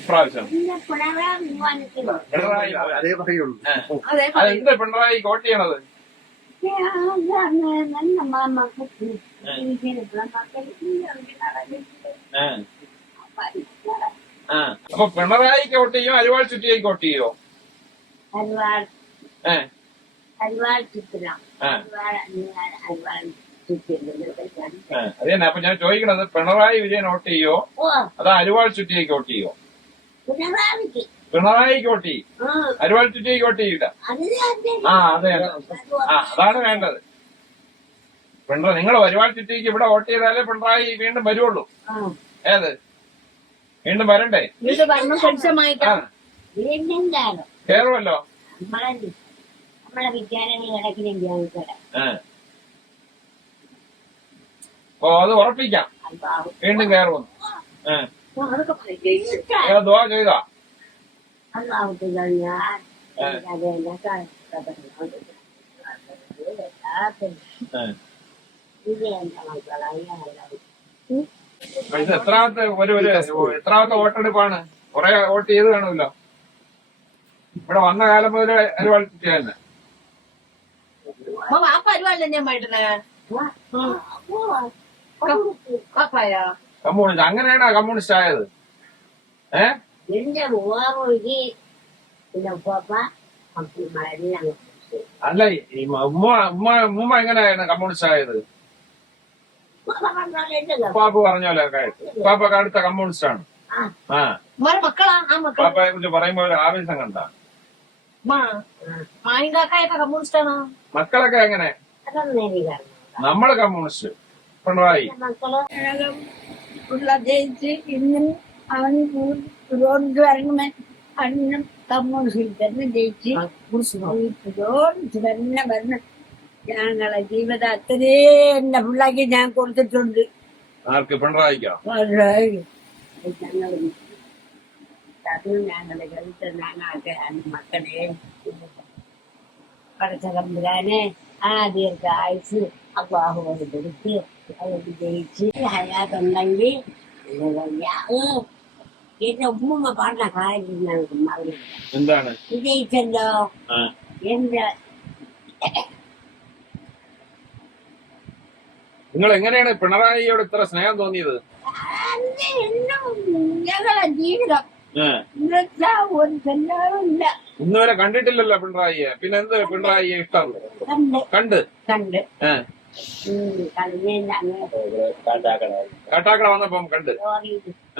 ഇപ്രാവശ്യം അതേ പറയുള്ളൂ. അതെന്താ പിണറായി കോട്ട് ചെയ്യണത്? അപ്പൊ പിണറായി കോട്ട് ചെയ്യോ അരിവാൾ ചുറ്റിയായി കോട്ട് ചെയ്യോ? അത് തന്നെ. അപ്പൊ ഞാൻ ചോദിക്കണത് പിണറായി വിജയൻ വോട്ട് ചെയ്യോ അതാ അരിവാൾ ചുറ്റിയേക്ക് വോട്ട് ചെയ്യോ? പിണറായിക്ക് വോട്ട് ചെയ്യും, അരിവാൾ ചുറ്റിയേക്ക് വോട്ട് ചെയ്യില്ല. അതെ അതാണ് വേണ്ടത്. നിങ്ങൾ അരിവാൾ ചുറ്റിക്ക് ഇവിടെ വോട്ട് ചെയ്താലേ പിണറായി വീണ്ടും വരുവുള്ളൂ. ഏത് വീണ്ടും വരണ്ടേ? കേറുമല്ലോ. ഓ അത് ഉറപ്പിക്കാം, വീണ്ടും കയറുമെന്ന്. ദുആ ചെയ്താ ഇത് എത്രാമത്തെ എത്രാമത്തെ വോട്ടെടുപ്പാണ്? കുറെ വോട്ട് ചെയ്ത് കാണുമല്ലോ. ഇവിടെ വന്ന കാലം മുതൽ അരിവാൾ ചുറ്റിയ തന്നെ. കമ്മ്യൂണിസ്റ്റ് അങ്ങനെയാണോ കമ്മ്യൂണിസ്റ്റ് ആയത്? അല്ല ഉമ്മ എങ്ങനെയാണ് കമ്മ്യൂണിസ്റ്റ് ആയത്? ഉപ്പാപ്പ പറഞ്ഞോലെ ഉപ്പാപ്പ അടുത്ത കമ്മ്യൂണിസ്റ്റ് ആണ്. ഉപ്പാപ്പയെ കുറിച്ച് പറയുമ്പോ ഒരു ആവേശം കണ്ട. മക്കളൊക്കെ എങ്ങനെ? നമ്മള് കമ്മ്യൂണിസ്റ്റ്. പിണറായി ജയിച്ച് ഇന്നും അവൻ വരണമേ അന്നും കമ്മ്യൂണിസ്റ്റിൽ തന്നെ ജയിച്ച് തന്നെ വരണം. ഞങ്ങളെ ജീവിതം അത്രേ എന്നെ ഫുള്ളാക്കി ഞാൻ കൊടുത്തിട്ടുണ്ട്. ആർക്ക്? പിണറായിക്കോ? ഞങ്ങളെ കളിച്ച ഞങ്ങൾക്ക് മക്കളെ പടച്ച തമ്പുരാനെ ആദ്യത്തെ ആയുസ് അള്ളാഹു കൊടുത്ത് അവർക്ക് ജയിച്ച് ഹയാത്തുണ്ടെങ്കിൽ എന്റെ ഉമ്മ പറഞ്ഞ കാര്യം ഞങ്ങൾക്ക് മറന്നു. എന്താണ്? വിജയിച്ചല്ലോ. എന്റെ നിങ്ങൾ എങ്ങനെയാണ് പിണറായിയോട് ഇത്ര സ്നേഹം തോന്നിയത്? ഞങ്ങളെ ജീവിതം ഇല്ല. ഇന്നുവരെ കണ്ടിട്ടില്ലല്ലോ പിണറായിയെ. പിന്നെ എന്ത് പിണറായിയെ ഇഷ്ടം? കണ്ട് കാട്ടാക്കട വന്നപ്പം കണ്ട്.